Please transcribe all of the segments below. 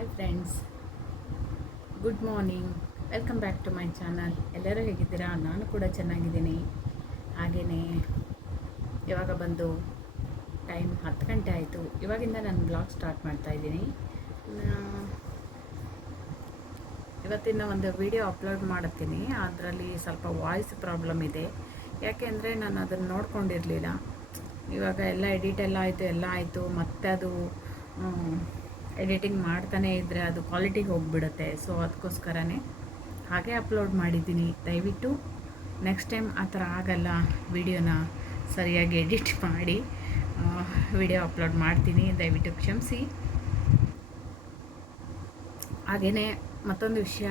Hi friends, good morning. Welcome back to my channel. ಎಲ್ಲರೂ ಹೇಗಿದ್ದೀರಾ? ನಾನು ಕೂಡ ಚೆನ್ನಾಗಿದ್ದೀನಿ. ಹಾಗೆಯೇ ಇವಾಗ ಬಂದು ಟೈಮ್ 10 ಗಂಟೆ ಆಯಿತು. ಇವಾಗಿಂದ ನಾನು ಬ್ಲಾಗ್ ಸ್ಟಾರ್ಟ್ ಮಾಡ್ತಾಯಿದ್ದೀನಿ. ಇವತ್ತಿನ ಒಂದು ವಿಡಿಯೋ ಅಪ್ಲೋಡ್ ಮಾಡುತ್ತೀನಿ. ಅದರಲ್ಲಿ ಸ್ವಲ್ಪ ವಾಯ್ಸ್ ಪ್ರಾಬ್ಲಮ್ ಇದೆ. ಯಾಕೆಂದರೆ ನಾನು ಅದನ್ನು ನೋಡ್ಕೊಂಡಿರಲಿಲ್ಲ. ಇವಾಗ ಎಲ್ಲ ಎಡಿಟ್ ಎಲ್ಲ ಆಯಿತು. ಮತ್ತೆ ಅದು ಎಡಿಟಿಂಗ್ ಮಾಡ್ತಾನೇ ಇದ್ದರೆ ಅದು ಕ್ವಾಲಿಟಿಗೆ ಹೋಗಿಬಿಡುತ್ತೆ. ಸೊ ಅದಕ್ಕೋಸ್ಕರನೇ ಹಾಗೆ ಅಪ್ಲೋಡ್ ಮಾಡಿದ್ದೀನಿ. ದಯವಿಟ್ಟು ನೆಕ್ಸ್ಟ್ ಟೈಮ್ ಆ ಥರ ಆಗಲ್ಲ. ವಿಡಿಯೋನ ಸರಿಯಾಗಿ ಎಡಿಟ್ ಮಾಡಿ ವಿಡಿಯೋ ಅಪ್ಲೋಡ್ ಮಾಡ್ತೀನಿ. ದಯವಿಟ್ಟು ಕ್ಷಮಿಸಿ. ಹಾಗೆಯೇ ಮತ್ತೊಂದು ವಿಷಯ,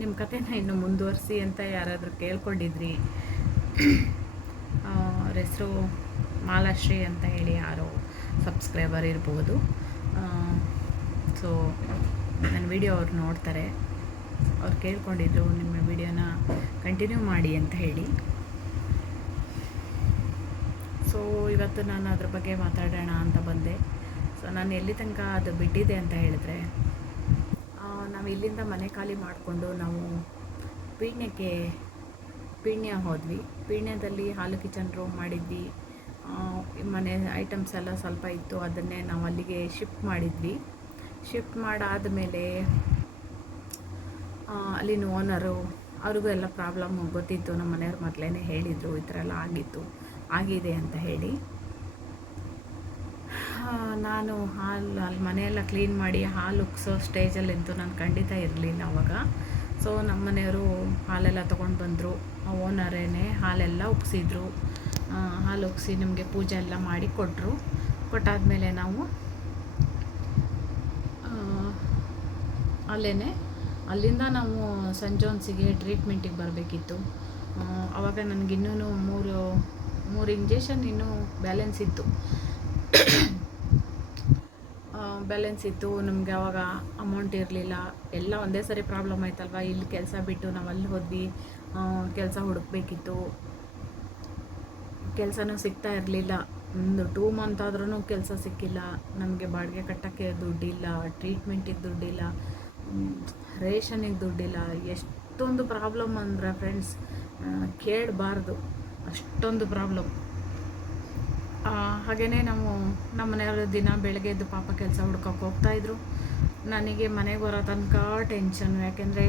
ನಿಮ್ಮ ಕಥೆನ ಇನ್ನು ಮುಂದುವರಿಸಿ ಅಂತ ಯಾರಾದರೂ ಕೇಳ್ಕೊಂಡಿದ್ರಿ. ಅವ್ರ ಹೆಸರು ಮಾಲಾಶ್ರೀ ಅಂತ ಹೇಳಿ ಯಾರೋ ಸಬ್ಸ್ಕ್ರೈಬರ್ ಇರ್ಬೋದು. ಸೊ ನನ್ನ ವಿಡಿಯೋ ಅವ್ರು ನೋಡ್ತಾರೆ. ಅವ್ರು ಕೇಳ್ಕೊಂಡಿದ್ರು ನಿಮ್ಮ ವಿಡಿಯೋನ ಕಂಟಿನ್ಯೂ ಮಾಡಿ ಅಂತ ಹೇಳಿ. ಸೊ ಇವತ್ತು ನಾನು ಅದ್ರ ಬಗ್ಗೆ ಮಾತಾಡೋಣ ಅಂತ ಬಂದೆ. ಸೊ ನಾನು ಎಲ್ಲಿ ತನಕ ಅದು ಬಿಟ್ಟಿದೆ ಅಂತ ಹೇಳಿದ್ರೆ, ನಾವು ಇಲ್ಲಿಂದ ಮನೆ ಖಾಲಿ ಮಾಡಿಕೊಂಡು ನಾವು ಪೀಣ್ಯ ಹೋದ್ವಿ. ಪೀಣ್ಯದಲ್ಲಿ ಹಾಲು ಕಿಚನ್ ರೂಮ್ ಮಾಡಿದ್ವಿ. ಮನೆ ಐಟಮ್ಸ್ ಎಲ್ಲ ಸ್ವಲ್ಪ ಇತ್ತು, ಅದನ್ನೇ ನಾವು ಅಲ್ಲಿಗೆ ಶಿಫ್ಟ್ ಮಾಡಿದ್ವಿ. ಶಿಫ್ಟ್ ಮಾಡಾದಮೇಲೆ ಅಲ್ಲಿನ ಓನರು ಅವ್ರಿಗೂ ಎಲ್ಲ ಪ್ರಾಬ್ಲಮ್ ಗೊತ್ತಿತ್ತು. ನಮ್ಮ ಮನೆಯವ್ರ ಮೊದಲೇ ಹೇಳಿದರು ಈ ಥರ ಎಲ್ಲ ಆಗಿದೆ ಅಂತ ಹೇಳಿ. ನಾನು ಅಲ್ಲಿ ಮನೆಯೆಲ್ಲ ಕ್ಲೀನ್ ಮಾಡಿ ಹಾಲು ಉಕ್ಸೋ ಸ್ಟೇಜಲ್ಲಿದ್ದು ನಾನು ಖಂಡಿತ ಇರಲಿಲ್ಲ ಅವಾಗ. ಸೊ ನಮ್ಮ ಮನೆಯವರು ಹಾಲೆಲ್ಲ ತೊಗೊಂಡು ಬಂದರು. ಓನರೇನೆ ಹಾಲೆಲ್ಲ ಉಕ್ಸಿದ್ರು. ಹಾಲು ಉಕ್ಸಿ ನಿಮಗೆ ಪೂಜೆ ಎಲ್ಲ ಮಾಡಿ ಕೊಟ್ಟರು. ಕೊಟ್ಟಾದಮೇಲೆ ನಾವು ಅಲ್ಲಿಂದ ನಾವು ಸಂಜೋನ್ಸಿಗೆ ಟ್ರೀಟ್ಮೆಂಟಿಗೆ ಬರಬೇಕಿತ್ತು. ಆವಾಗ ನನಗಿನ್ನೂ ಮೂರು ಇಂಜೆಕ್ಷನ್ ಇನ್ನೂ ಬ್ಯಾಲೆನ್ಸ್ ಇತ್ತು. ನಮಗೆ ಆವಾಗ ಅಮೌಂಟ್ ಇರಲಿಲ್ಲ. ಎಲ್ಲ ಒಂದೇ ಸರಿ ಪ್ರಾಬ್ಲಮ್ ಆಯ್ತಲ್ವ. ಇಲ್ಲಿ ಕೆಲಸ ಬಿಟ್ಟು ನಾವು ಅಲ್ಲಿ ಹೋದ್ವಿ. ಕೆಲಸ ಹುಡುಕಬೇಕಿತ್ತು. ಕೆಲಸನೂ ಸಿಗ್ತಾ ಇರಲಿಲ್ಲ. ಒಂದು 2 ಮಂತ್ ಆದ್ರೂ ಕೆಲಸ ಸಿಕ್ಕಿಲ್ಲ. ನಮಗೆ ಬಾಡಿಗೆ ಕಟ್ಟೋಕ್ಕೆ ದುಡ್ಡಿಲ್ಲ, ಟ್ರೀಟ್ಮೆಂಟಿಗೆ ದುಡ್ಡಿಲ್ಲ, ರೇಷನಿಗೆ ದುಡ್ಡಿಲ್ಲ. ಎಷ್ಟೊಂದು ಪ್ರಾಬ್ಲಮ್ ಅಂದರೆ ಫ್ರೆಂಡ್ಸ್ ಕೇಳಬಾರ್ದು, ಅಷ್ಟೊಂದು ಪ್ರಾಬ್ಲಮ್. ಹಾಗೆಯೇ ನಮ್ಮ ಮನೆಯವರು ದಿನ ಬೆಳಗ್ಗೆ ಎದ್ದು ಪಾಪ ಕೆಲಸ ಹುಡ್ಕೋಕೆ ಹೋಗ್ತಾಯಿದ್ರು. ನನಗೆ ಮನೆಗೆ ಬರೋ ತನಕ ಟೆನ್ಷನ್. ಯಾಕೆಂದರೆ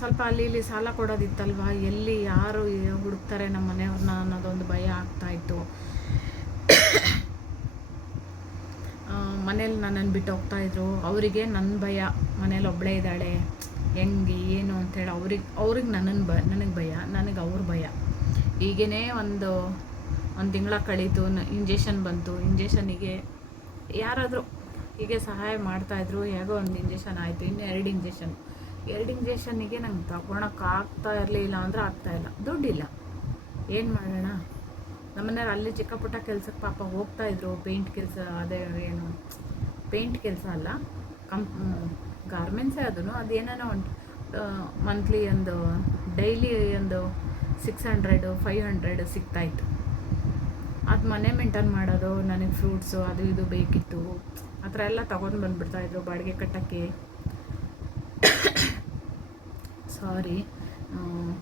ಸ್ವಲ್ಪ ಅಲ್ಲಿ ಇಲ್ಲಿ ಸಾಲ ಕೊಡೋದಿತ್ತಲ್ವ, ಎಲ್ಲಿ ಯಾರು ಹುಡುಕ್ತಾರೆ ನಮ್ಮ ಮನೆಯವ್ರನ್ನ ಅನ್ನೋದೊಂದು ಭಯ ಆಗ್ತಾಯಿತ್ತು. ಮನೇಲಿ ನನ್ನನ್ನು ಬಿಟ್ಟು ಹೋಗ್ತಾಯಿದ್ರು. ಅವರಿಗೆ ನನ್ನ ಭಯ, ಮನೇಲಿ ಒಬ್ಬಳೇ ಇದ್ದಾಳೆ ಹೆಂಗೆ ಏನು ಅಂಥೇಳಿ ಅವ್ರಿಗೆ ನನಗೆ ಭಯ, ನನಗೆ ಅವ್ರ ಭಯ. ಹೀಗೇ ಒಂದು ತಿಂಗಳ ಕಳೀತು. ಇಂಜೆಕ್ಷನ್ ಬಂತು. ಇಂಜೆಕ್ಷನಿಗೆ ಯಾರಾದರೂ ಹೀಗೆ ಸಹಾಯ ಮಾಡ್ತಾಯಿದ್ರು. ಹೇಗೋ ಒಂದು ಇಂಜೆಕ್ಷನ್ ಆಯಿತು. ಇನ್ನು 2 ಇಂಜೆಕ್ಷನ್ನಿಗೆ ನಂಗೆ ತಗೊಳಕ್ಕೆ ಆಗ್ತಾ ಇರಲಿಲ್ಲ ಅಂದರೆ ಆಗ್ತಾಯಿಲ್ಲ. ದುಡ್ಡಿಲ್ಲ, ಏನು ಮಾಡೋಣ. ನಮ್ಮನೆಯವ್ರು ಅಲ್ಲಿ ಚಿಕ್ಕ ಪುಟ್ಟ ಕೆಲಸಕ್ಕೆ ಪಾಪ ಹೋಗ್ತಾಯಿದ್ರು. ಪೇಂಟ್ ಕೆಲಸ, ಅದೇ ಏನು ಪೇಂಟ್ ಕೆಲಸ ಅಲ್ಲ, ಗಾರ್ಮೆಂಟ್ಸೇ ಅದೇನೋ ಒಂದು ಮಂತ್ಲಿ ಒಂದು ಡೈಲಿ ಒಂದು 600-500 ಸಿಗ್ತಾಯಿತ್ತು. ಅದು ಮನೆ ಮೇಂಟೈನ್ ಮಾಡೋದು. ನನಗೆ ಫ್ರೂಟ್ಸು ಅದು ಇದು ಬೇಕಿತ್ತು. ಆ ಥರ ಎಲ್ಲ ತೊಗೊಂಡು ಬಂದುಬಿಡ್ತಾಯಿದ್ರು ಬಾಡಿಗೆ ಕಟ್ಟೋಕ್ಕೆ. ಸಾರಿ,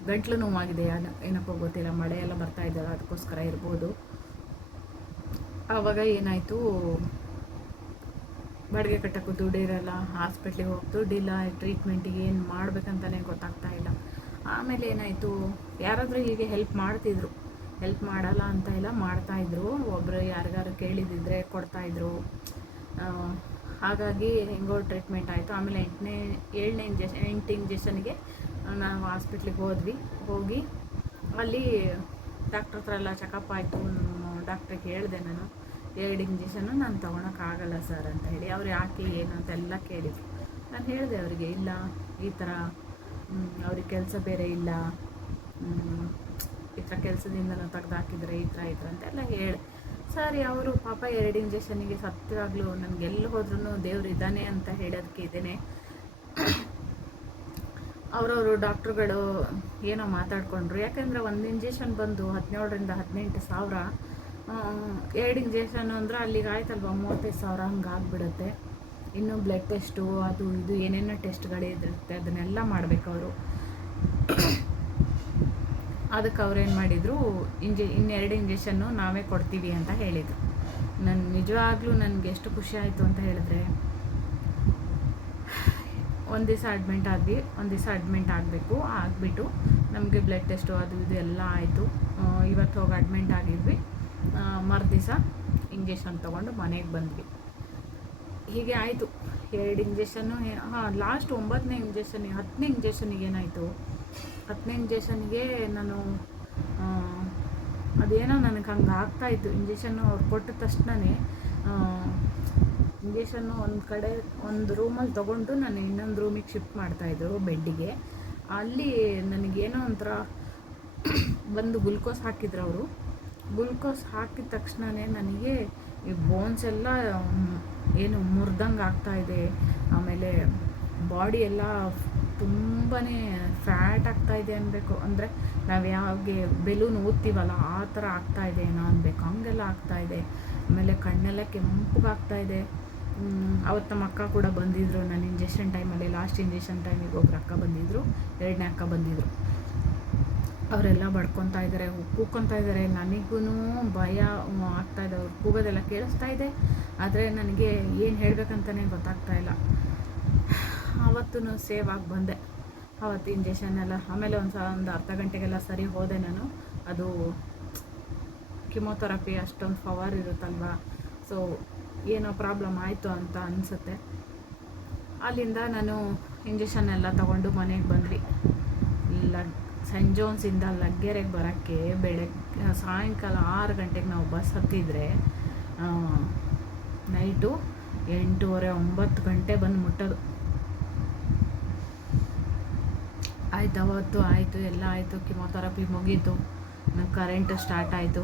ಗಂಟ್ಲು ನೋವಾಗಿದೆ, ಏನಕ್ಕೋ ಗೊತ್ತಿಲ್ಲ. ಮಳೆ ಎಲ್ಲ ಬರ್ತಾಯಿದ್ದಲ್ಲ, ಅದಕ್ಕೋಸ್ಕರ ಇರ್ಬೋದು. ಆವಾಗ ಏನಾಯಿತು, ಬಾಡಿಗೆ ಕಟ್ಟೋಕ್ಕೂ ದುಡ್ಡಿರಲ್ಲ, ಹಾಸ್ಪಿಟ್ಲಿಗೆ ಹೋಗಿ ದುಡ್ಡಿಲ್ಲ, ಟ್ರೀಟ್ಮೆಂಟಿಗೆ ಏನು ಮಾಡ್ಬೇಕಂತಲೇ ಗೊತ್ತಾಗ್ತಾ ಇಲ್ಲ. ಆಮೇಲೆ ಏನಾಯಿತು, ಯಾರಾದರೂ ಹೀಗೆ ಹೆಲ್ಪ್ ಮಾಡ್ತಿದ್ರು. ಹೆಲ್ಪ್ ಮಾಡಲ್ಲ ಅಂತ ಇಲ್ಲ, ಮಾಡ್ತಾಯಿದ್ರು. ಒಬ್ಬರು ಯಾರಿಗಾರು ಕೇಳಿದಿದ್ರೆ ಕೊಡ್ತಾಯಿದ್ರು. ಹಾಗಾಗಿ ಹೆಂಗೋ ಟ್ರೀಟ್ಮೆಂಟ್ ಆಯಿತು. ಆಮೇಲೆ 8 ಇಂಜೆಕ್ಷನ್ಗೆ ನಾವು ಹಾಸ್ಪಿಟ್ಲಿಗೆ ಹೋಗಿ ಅಲ್ಲಿ ಡಾಕ್ಟ್ರ್ ಹತ್ರ ಎಲ್ಲ ಚೆಕಪ್ ಆಯಿತು. ಡಾಕ್ಟ್ರಿಗೆ ಹೇಳಿದೆ ನಾನು, 2 ಇಂಜೆಕ್ಷನ್ನು ನಾನು ತೊಗೊಳಕ್ಕಾಗಲ್ಲ ಸರ್ ಅಂತ ಹೇಳಿ. ಅವ್ರು ಯಾಕೆ ಏನು ಅಂತೆಲ್ಲ ಕೇಳಿದ್ರು. ನಾನು ಹೇಳಿದೆ ಅವರಿಗೆ, ಇಲ್ಲ ಈ ಥರ ಅವ್ರಿಗೆ ಕೆಲಸ ಬೇರೆ ಇಲ್ಲ, ಈ ಥರ ಕೆಲಸದಿಂದ ತೆಗ್ದಾಕಿದ್ರೆ ಈ ಥರ ಅಂತೆಲ್ಲ ಹೇಳಿ. ಸರಿ, ಅವರು ಪಾಪ 2 ಇಂಜೆಕ್ಷನ್ನಿಗೆ ಸತ್ಯವಾಗ್ಲೂ ನನಗೆ ಎಲ್ಲಿ ಹೋದ್ರೂ ದೇವ್ರು ಇದ್ದಾನೆ ಅಂತ ಹೇಳೋದಕ್ಕೆ ಇದ್ದೇನೆ. ಅವರವರು ಡಾಕ್ಟ್ರುಗಳು ಏನೋ ಮಾತಾಡಿಕೊಂಡ್ರು. ಯಾಕೆಂದರೆ 1 ಇಂಜೆಕ್ಷನ್ ಬಂದು 17,000-18,000, 2 ಇಂಜೆಕ್ಷನ್ ಅಂದರೆ ಅಲ್ಲಿಗೆ ಆಯ್ತಲ್ವ 35,000 ಹಂಗೆ ಆಗಿಬಿಡುತ್ತೆ. ಇನ್ನು ಬ್ಲಡ್ ಟೆಸ್ಟು ಅದು ಇದು ಏನೇನೋ ಟೆಸ್ಟ್ಗಳಿರುತ್ತೆ ಅದನ್ನೆಲ್ಲ ಮಾಡಬೇಕು ಅವರು. ಅದಕ್ಕೆ ಅವ್ರೇನು ಮಾಡಿದರು, ಇನ್ನೆರಡು ಇಂಜೆಕ್ಷನ್ನು ನಾವೇ ಕೊಡ್ತೀವಿ ಅಂತ ಹೇಳಿದರು. ನಿಜವಾಗ್ಲೂ ನನಗೆ ಎಷ್ಟು ಖುಷಿ ಆಯಿತು ಅಂತ ಹೇಳಿದ್ರೆ, ಒಂದು ದಿವಸ ಅಡ್ಮಿಂಟ್ ಆದ್ವಿ, ಒಂದು ದಿವಸ ಅಡ್ಮಿಂಟ್ ಆಗಬೇಕು, ಆಗಿಬಿಟ್ಟು ನಮಗೆ ಬ್ಲಡ್ ಟೆಸ್ಟು ಅದು ಇದು ಎಲ್ಲ ಆಯಿತು. ಇವತ್ತು ಹೋಗಿ ಅಡ್ಮಿಂಟ್ ಆಗಿದ್ವಿ, ಮರುದಿವಸ ಇಂಜೆಕ್ಷನ್ ತೊಗೊಂಡು ಮನೆಗೆ ಬಂದ್ವಿ. ಹೀಗೆ ಆಯಿತು 2 ಇಂಜೆಕ್ಷನ್ನು. ಲಾಸ್ಟ್ 9ನೇ ಇಂಜೆಕ್ಷನ್ 10ನೇ ಇಂಜೆಕ್ಷನಿಗೆ ಏನಾಯಿತು, 10ನೇ ಇಂಜೆಕ್ಷನ್ಗೆ ನಾನು ಅದೇನೋ ನನಗೆ ಹಂಗೆ ಆಗ್ತಾಯಿತ್ತು. ಇಂಜೆಕ್ಷನ್ನು ಅವ್ರು ಕೊಟ್ಟ ತಕ್ಷಣವೇ ಇಂಜೆಕ್ಷನ್ನು ಒಂದು ಕಡೆ ಒಂದು ರೂಮಲ್ಲಿ ತೊಗೊಂಡು ನಾನು ಇನ್ನೊಂದು ರೂಮಿಗೆ ಶಿಫ್ಟ್ ಮಾಡ್ತಾಯಿದ್ರು ಬೆಡ್ಡಿಗೆ. ಅಲ್ಲಿ ನನಗೇನೋ ಒಂಥರ ಬಂದು ಗ್ಲುಕೋಸ್ ಹಾಕಿದ್ರು ಅವರು. ಗ್ಲುಕೋಸ್ ಹಾಕಿದ ತಕ್ಷಣವೇ ನನಗೆ ಈ ಬೋನ್ಸ್ ಎಲ್ಲ ಏನು ಮುರಿದಂಗೆ ಆಗ್ತಾಯಿದೆ. ಆಮೇಲೆ ಬಾಡಿ ಎಲ್ಲ ತುಂಬಾ ಫ್ಯಾಟ್ ಆಗ್ತಾಯಿದೆ ಅನ್ಬೇಕು. ಅಂದರೆ ನಾವು ಯಾವಾಗೆ ಬೆಲೂನ್ ಊದ್ತೀವಲ್ಲ ಆ ಥರ ಆಗ್ತಾಯಿದೆ ಏನೋ ಅನ್ಬೇಕು, ಹಂಗೆಲ್ಲ ಆಗ್ತಾಯಿದೆ. ಆಮೇಲೆ ಕಣ್ಣೆಲ್ಲ ಕೆಂಪಗಾಗ್ತಾಯಿದೆ. ಅವತ್ತು ನಮ್ಮ ಅಕ್ಕ ಕೂಡ ಬಂದಿದ್ದರು ನನ್ನ ಇಂಜೆಕ್ಷನ್ ಟೈಮಲ್ಲಿ. ಲಾಸ್ಟ್ ಇಂಜೆಕ್ಷನ್ ಟೈಮಿಗೆ ಒಬ್ರು ಅಕ್ಕ ಬಂದಿದ್ದರು, 2ನೇ ಅಕ್ಕ ಬಂದಿದ್ದರು. ಅವರೆಲ್ಲ ಬಡ್ಕೊತಾ ಇದ್ದಾರೆ, ಕೂಗ್ಕೊತಾ ಇದ್ದಾರೆ. ನನಗೂ ಭಯ ಆಗ್ತಾಯಿದೆ. ಅವ್ರು ಕೂಗೋದೆಲ್ಲ ಕೇಳಿಸ್ತಾ ಇದೆ, ಆದರೆ ನನಗೆ ಏನು ಹೇಳಬೇಕಂತಲೇ ಗೊತ್ತಾಗ್ತಾಯಿಲ್ಲ. ಆವತ್ತೂ ಸೇವ್ ಆಗಿ ಬಂದೆ. ಆವತ್ತು ಇಂಜೆಕ್ಷನ್ ಎಲ್ಲ ಆಮೇಲೆ ಒಂದು ಅರ್ಧ ಗಂಟೆಗೆಲ್ಲ ಸರಿ ಹೋದೆ ನಾನು. ಅದು ಕಿಮೋಥೆರಪಿ ಅಷ್ಟೊಂದು ಪವರ್ ಇರುತ್ತಲ್ವ, ಸೊ ಏನೋ ಪ್ರಾಬ್ಲಮ್ ಆಯಿತು ಅಂತ ಅನಿಸುತ್ತೆ. ಅಲ್ಲಿಂದ ನಾನು ಇಂಜೆಕ್ಷನ್ ಎಲ್ಲ ತೊಗೊಂಡು ಮನೆಗೆ ಬಂದ್ವಿ. ಸೆಂಟ್ ಜೋನ್ಸಿಂದ ಲಗ್ಗೆರೆಗೆ ಬರೋಕ್ಕೆ ಸಾಯಂಕಾಲ 6 ಗಂಟೆಗೆ ನಾವು ಬಸ್ ಹತ್ತಿದ್ರೆ ನೈಟು 8:30 9 ಗಂಟೆ ಬಂದು ಮುಟ್ಟೋದು. ಆಯ್ತು, ಅವತ್ತು ಆಯಿತು, ಎಲ್ಲ ಆಯಿತು. ಕಿಮೋಥೆರಪಿ ಮುಗೀತು, ಕರೆಂಟು ಸ್ಟಾರ್ಟ್ ಆಯಿತು.